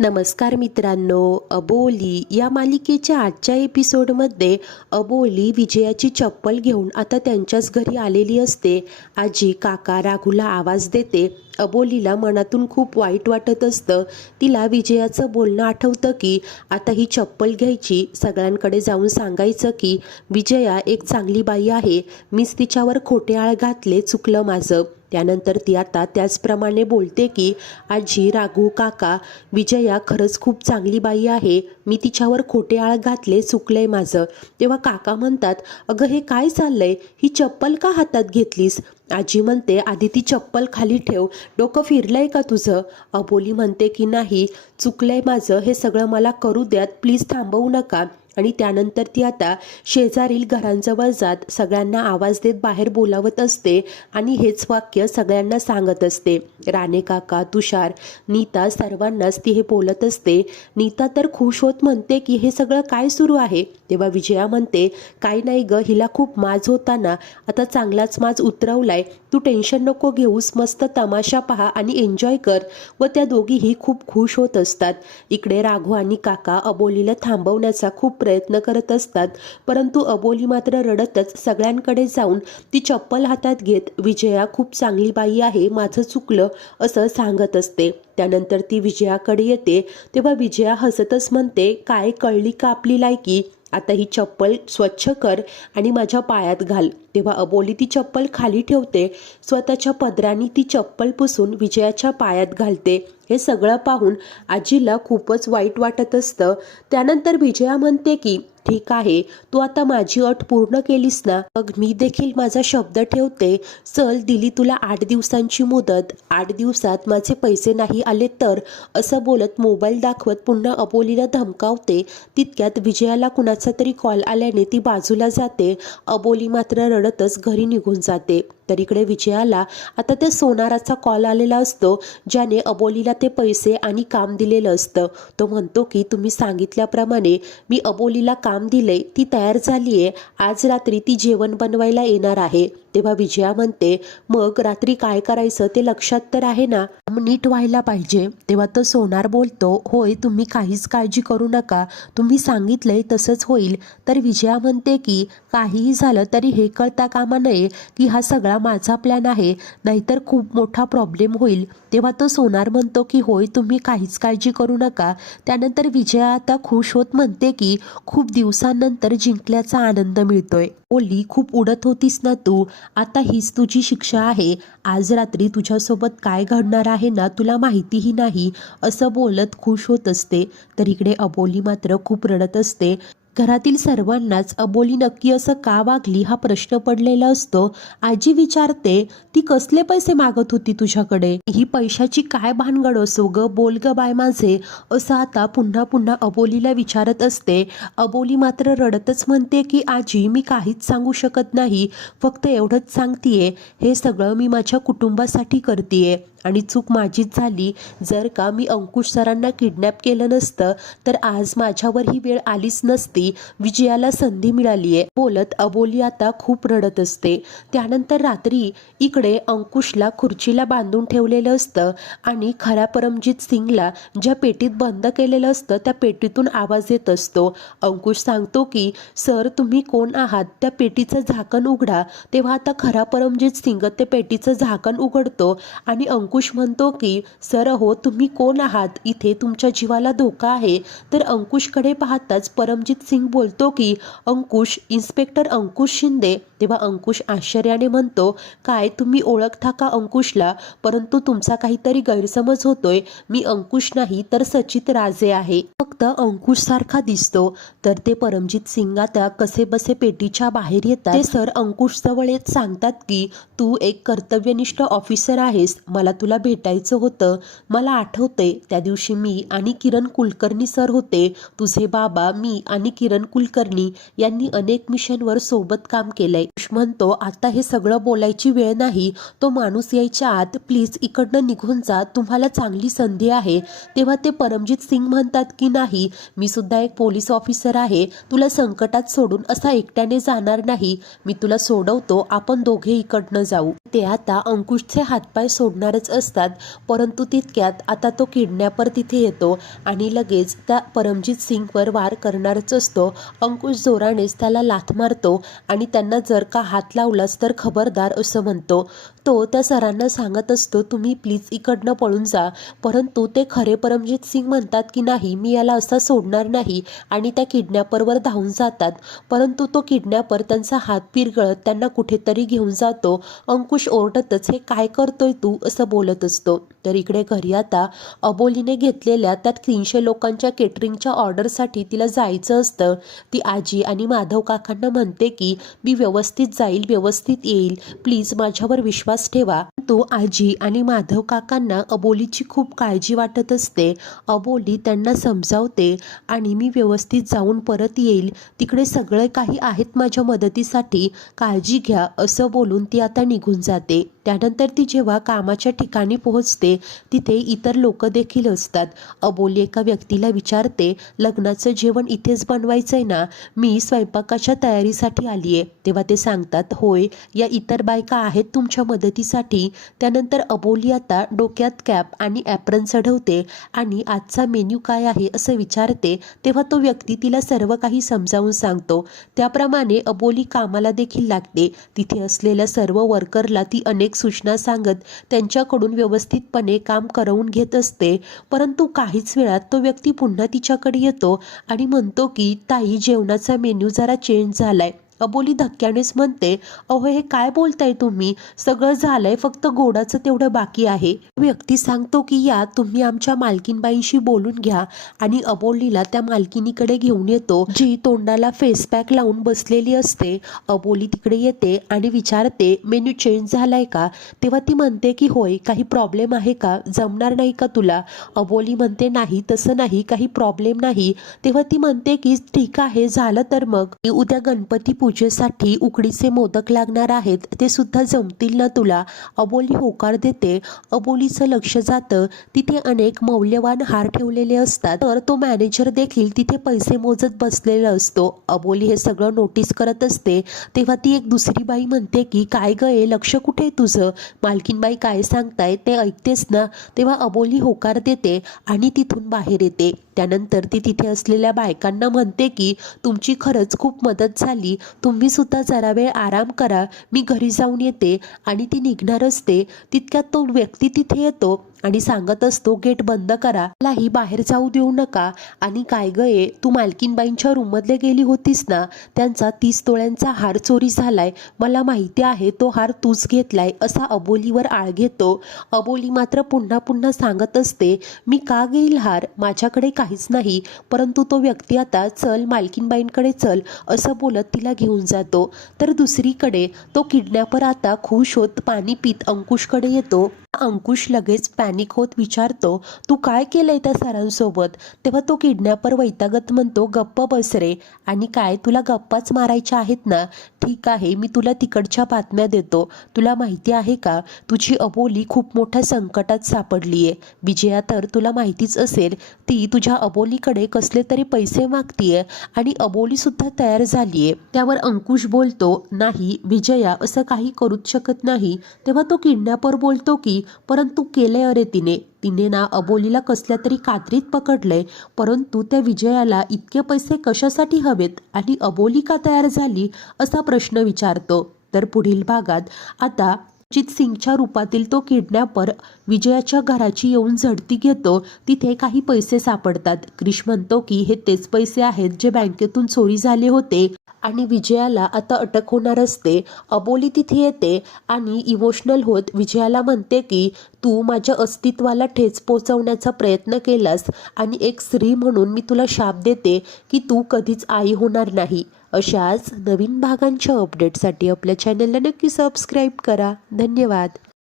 नमस्कार मित्रांनो, अबोली या मालिकेच्या आजच्या एपिसोडमध्ये अबोली विजयाची चप्पल घेऊन आता त्यांच्याच घरी आलेली असते। आजी काका राघूला आवाज देते। अबोलीला मनातून खूप वाईट वाटत असतं। तिला विजयाचं बोलणं आठवतं की आता ही चप्पल घ्यायची, सगळ्यांकडे जाऊन सांगायचं की विजया एक चांगली बाई आहे, मीच तिच्यावर खोटे आळ घातले, चुकलं माझं। त्यानंतर ती आता त्याचप्रमाणे बोलते की आजी राघू काका, विजया खरंच खूप चांगली बाई आहे, मी तिच्यावर खोटे आळ घातले, चुकलंय माझं। तेव्हा काका म्हणतात, अगं हे काय चाललंय, ही चप्पल का हातात घेतलीस? आजी म्हणते, आधी ती चप्पल खाली ठेव, डोकं फिरलंय का तुझं? अबोली म्हणते की नाही, चुकलंय माझं, हे सगळं मला करू द्यात, प्लीज थांबवू नका। आणि त्यानंतर ती आता शेजारील घरांजवळ जात सगळ्यांना आवाज देत बाहेर बोलावत असते आणि हेच वाक्य सगळ्यांना सांगत असते। राणे काका, तुषार, नीता सर्वांनाच ती हे बोलत असते। नीता तर खुश होत म्हणते की हे सगळं काय सुरू आहे? तेव्हा विजया म्हणते, काही नाही ग, हिला खूप माज होता ना, आता चांगलाच माज उतरवलाय, तू टेन्शन नको घेऊस, मस्त तमाशा पहा आणि एन्जॉय कर। व त्या दोघीही खूप खुश होत असतात। इकडे राघू आणि काका अबोलीला थांबवण्याचा खूप प्रयत्न करत असतात, परंतु अबोली मात्र रडतच सगळ्यांकडे जाऊन ती चप्पल हातात घेत विजया खूप चांगली बाई आहे, माझं चुकलं असं सांगत असते। त्यानंतर ती विजयाकडे येते, तेव्हा विजया हसतच म्हणते, काय कळली का आपली लायकी? आता ही चप्पल स्वच्छ कर आणि माझ्या पायात घाल। तेव्हा अबोली ती चप्पल खाली ठेवते, स्वतःच्या पदराने ती चप्पल पुसून विजयाच्या पायात घालते। हे सगळं पाहून आजीला खूपच वाईट वाटत असतं। त्यानंतर विजया म्हणते की ठीक आहे, तू आता माझी अट पूर्ण केलीस ना, मग मी देखील माझा शब्द ठेवते। चल, दिली तुला 8 दिवसांची मुदत, 8 दिवसात माझे पैसे नाही आले तर, असं बोलत मोबाईल दाखवत पुन्हा अबोलीला धमकावते। तितक्यात विजयाला कुणाचा तरी कॉल आल्याने ती बाजूला जाते। अबोली मात्र रडतच घरी निघून जाते। तर इकडे विजयाला आता त्या सोनाराचा कॉल आलेला असतो, ज्याने अबोलीला ते पैसे आणि काम दिलेलं असतं। तो म्हणतो की तुम्ही सांगितल्याप्रमाणे मी अबोलीला काम दिले, ती तयार झालीये, आज रात्री ती जेवण बनवायला येणार आहे। तेव्हा विजया म्हणते, मग रात्री काय करायचं ते लक्षात तर आहे ना, नीट व्हायला पाहिजे। तेव्हा तो सोनार बोलतो, होय, तुम्ही काहीच काळजी करू नका, तुम्ही सांगितलंय तसंच होईल। तर विजया म्हणते की काहीही झालं तरी हे कळता कामा नये की हा सगळा माझा प्लॅन आहे, नाहीतर खूप मोठा प्रॉब्लेम होईल। तेव्हा तो सोनार म्हणतो की होय, तुम्ही काहीच काळजी करू नका। त्यानंतर विजया आता खुश होत म्हणते की खूप दिवसांनंतर जिंकल्याचा आनंद मिळतोय। ओली, खूप उडत होतीस ना तू, आता हीच तुझी शिक्षा आहे। आज रात्री तुझ्यासोबत काय घडणार आहे ना, तुला माहितीही नाही, असं बोलत खुश होत असते। तर इकडे अबोली मात्र खूप रडत असते। घरातील सर्वांनाच अबोली नक्की असं का वागली हा प्रश्न पडलेला असतो। आजी विचारते, ती कसले पैसे मागत होती तुझ्याकडे? ही पैशाची काय भानगड असो ग, बोल ग बाय माझे, असं आता पुन्हा पुन्हा अबोलीला विचारत असते। अबोली मात्र रडतच म्हणते की आजी, मी काहीच सांगू शकत नाही, फक्त एवढंच सांगतीये, हे सगळं मी माझ्या कुटुंबासाठी करतीये आणि चूक माझीच झाली। जर का मी अंकुश सरांना किडनॅप केलं नसतं तर आज माझ्यावर ही वेळ आलीच नसती, विजयाला संधी मिळालीये, बोलत अबोली आता खूप रडत असते। त्यानंतर रात्री इकडे अंकुशला खुर्चीला बांधून ठेवलेलं असतं आणि खऱ्या परमजित सिंगला ज्या पेटीत बंद केलेलं असतं त्या पेटीतून आवाज येत असतो। अंकुश सांगतो की सर, तुम्ही कोण आहात, त्या पेटीचं झाकण उघडा। तेव्हा आता खरा परमजित सिंग ते पेटीचं झाकण उघडतो आणि अंकुश म्हणतो की सर हो, तुम्ही कोण आहात, इथे तुमच्या जीवाला धोका आहे। तर अंकुशकडे पाहताच परमजित सिंग बोलतो की अंकुश, इन्स्पेक्टर अंकुश शिंदे। तेव्हा अंकुश आश्चर्याने म्हणतो, काय तुम्ही ओळखता का अंकुशला? परंतु तुमचा काहीतरी गैरसमज होतोय, मी अंकुश नाही तर सचित राजे आहे, फक्त अंकुश सारखा दिसतो। तर ते परमजित सिंग आता कसे बसे पेटीच्या बाहेर येतात। ते सर अंकुश जवळ येत सांगतात की तू एक कर्तव्यनिष्ठ ऑफिसर आहेस, मला तुला भेटायचं होतं। मला आठवते त्या दिवशी मी आणि किरण कुलकर्णी सर होते, तुझे बाबा, मी आणि किरण कुलकर्णी यांनी अनेक मिशनवर सोबत काम केलंय। म्हणतो, आता हे सगळं बोलायची वेळ नाही, तो माणूस यायच्या आत प्लीज इकडनं निघून जा, तुम्हाला चांगली संधी आहे। तेव्हा ते परमजित सिंग म्हणतात की नाही, मी सुद्धा एक पोलीस ऑफिसर आहे, तुला संकटात सोडून असा एकट्याने जाणार नाही, मी तुला सोडवतो, आपण दोघे इकडनं जाऊ। ते आता अंकुशचे हातपाय सोडणारच असतात, परंतु तितक्यात आता तो किडनॅपर तिथे येतो आणि लगेच त्या परमजित सिंगवर वार करणारच असतो. अंकुश जोरानेच त्याला लाथ मारतो आणि त्यांना जर का हात लावलास तर खबरदार असं म्हणतो. तो त्या सरांना सांगत असतो, तुम्ही प्लीज इकडनं पळून जा, परंतु ते खरे परमजित सिंग म्हणतात की नाही, मी याला असा सोडणार नाही आणि त्या किडनॅपरवर धावून जातात. परंतु तो किडनॅपर त्यांचा हात पिरगळत त्यांना कुठेतरी घेऊन जातो. अंकुश ओरडतच, हे काय करतोय तू, असं बोलत असतो. तर इकडे घरी आता अबोलीने घेतलेल्या त्या 300 लोकांच्या केटरिंगच्या ऑर्डरसाठी तिला जायचं असतं. ती आजी आणि माधव काकांना म्हणते की मी व्यवस्थित जाईल, व्यवस्थित येईल, प्लीज माझ्यावर विश्वास ठेवा. तो आजी आणि माधव काकांना अबोलीची खूप काळजी वाटत असते. अबोली त्यांना समजावते आणि मी व्यवस्थित जाऊन परत येईल, तिकडे सगळे काही आहेत माझ्या मदतीसाठी, काळजी घ्या, असं बोलून ती आता निघून जाते. त्यानंतर ती जेव्हा कामाच्या ठिकाणी पोहोचते तिथे इतर लोक देखील असतात. अबोली एका व्यक्तीला विचारते, लग्नाचं जेवण इथेच बनवायचंय ना, मी स्वयंपाकाच्या तयारीसाठी आली आहे. तेव्हा ते सांगतात, होय, या इतर बायका आहेत तुमच्या मदतीसाठी. त्यानंतर अबोली आता डोक्यात कॅप आणि ॲप्रन चढवते आणि आजचा मेन्यू काय आहे असं विचारते. तेव्हा तो व्यक्ती तिला सर्व काही समजावून सांगतो. त्याप्रमाणे अबोली कामाला देखील लागते. तिथे असलेल्या सर्व वर्करला ती अनेक सूचना सांगत त्यांच्याकडून व्यवस्थितपणे काम करवून घेत असते. परंतु काहीच वेळात तो व्यक्ती पुन्हा तिच्याकडे येतो आणि म्हणतो की ताई, जेवणाचा मेन्यू जरा चेंज झालाय. अबोली धक्क्यानेच म्हणते, अहो हे काय बोलताय तुम्ही, सगळं झालंय, फक्त गोडाचं तेवढं बाकी आहे. व्यक्ती सांगतो की या तुम्ही आमच्या मालकीनबाईंशी बोलून घ्या आणि अबोलीला त्या मालकिनीकडे घेऊन येतो, जी तोंडाला फेस पॅक लावून बसलेली असते. अबोली तिकडे येते आणि विचारते, मेन्यू चेंज झालाय का? तेव्हा ती म्हणते की होय, काही प्रॉब्लेम आहे का, जमणार नाही का तुला? अबोली म्हणते, नाही तसं नाही, काही प्रॉब्लेम नाही. तेव्हा ती म्हणते की ठीक आहे, झालं तर मग उद्या गणपती पूजेसाठी उकडीचे मोदक लागणार आहेत, ते सुद्धा जमतील ना तुला? अबोली होकार देते. अबोलीचं लक्ष जातं तिथे अनेक मौल्यवान हार ठेवलेले असतात, तर तो मॅनेजर देखील तिथे पैसे मोजत बसलेला असतो. अबोली हे सगळं नोटीस करत असते. तेव्हा ती एक दुसरी बाई म्हणते की काय गं, लक्ष कुठे आहे तुझं, मालकीनबाई काय सांगताय ते ऐकतेस ना? तेव्हा अबोली होकार देते आणि तिथून बाहेर येते. त्यानंतर ती तिथे असलेल्या बायकांना म्हणते की तुमची खरंच खूप मदत झाली, तुम्ही सुद्धा जरा वेळ आराम करा, मी घरी जाऊन येते. आणि ती निघणार असते तितक्यात तो व्यक्ती तिथे येतो आणि सांगत असतो, गेट बंद करा, मलाही बाहेर जाऊ देऊ नका. आणि काय गये, तू मालकीनबाईंच्या रूममध्ये गेली होतीस ना, त्यांचा 30 तोळ्यांचा हार चोरी झालाय, मला माहिती आहे, तो हार तूच घेतलाय, असा अबोलीवर आळ घेतो. अबोली मात्र पुन्हा पुन्हा सांगत असते, मी का घेईल हार, माझ्याकडे काहीच नाही. परंतु तो व्यक्ती आता चल मालकीनबाईंकडे चल असं बोलत तिला घेऊन जातो. तर दुसरीकडे तो किडनॅपर आता खुश होत पाणी पीत अंकुशकडे येतो. अंकुश लगेच पॅनिक होत विचारतो, तू काय केलंय त्या सरांसोबत? तेव्हा तो किडनॅपर वैतागत म्हणतो, गप्प बस रे, आणि काय तुला गप्पाच मारायच्या आहेत ना, ठीक आहे, मी तुला तिकडच्या बातम्या देतो. तुला माहिती आहे का, तुझी अबोली खूप मोठ्या संकटात सापडलीये. विजया तर तुला माहितीच असेल, ती तुझ्या अबोलीकडे कसले तरी पैसे मागतीये आणि अबोली सुद्धा तयार झालीये. त्यावर अंकुश बोलतो, नाही विजया असं काही करूच शकत नाही. तेव्हा तो किडनॅपर बोलतो की परंतु केले अरे तिने ना अबोलीला कसल्या तरी कात्रीत पकडलंय, परंतु त्या विजयाला इतके पैसे कशासाठी हवेत आणि अबोली का तयार झाली असा प्रश्न विचारतो. तर पुढील भागात आता अजित सिंगच्या रूपातील तो किडनॅपर विजयाच्या घराची येऊन झडती घेतो. तिथे काही पैसे सापडतात. क्रिश म्हणतो की हे तेच पैसे आहेत जे बँकेतून चोरी झाले होते आणि विजयाला आता अटक होणार असते. अबोली तिथे येते आणि इमोशनल होत विजयाला म्हणते की तू माझ्या अस्तित्वाला ठेच पोचवण्याचा प्रयत्न केलास आणि एक स्त्री म्हणून मी तुला शाप देते की तू कधीच आई होणार नाही. अशाच नवीन भागांच्या अपडेटसाठी आपल्या चॅनलला नक्की सबस्क्राईब करा. धन्यवाद.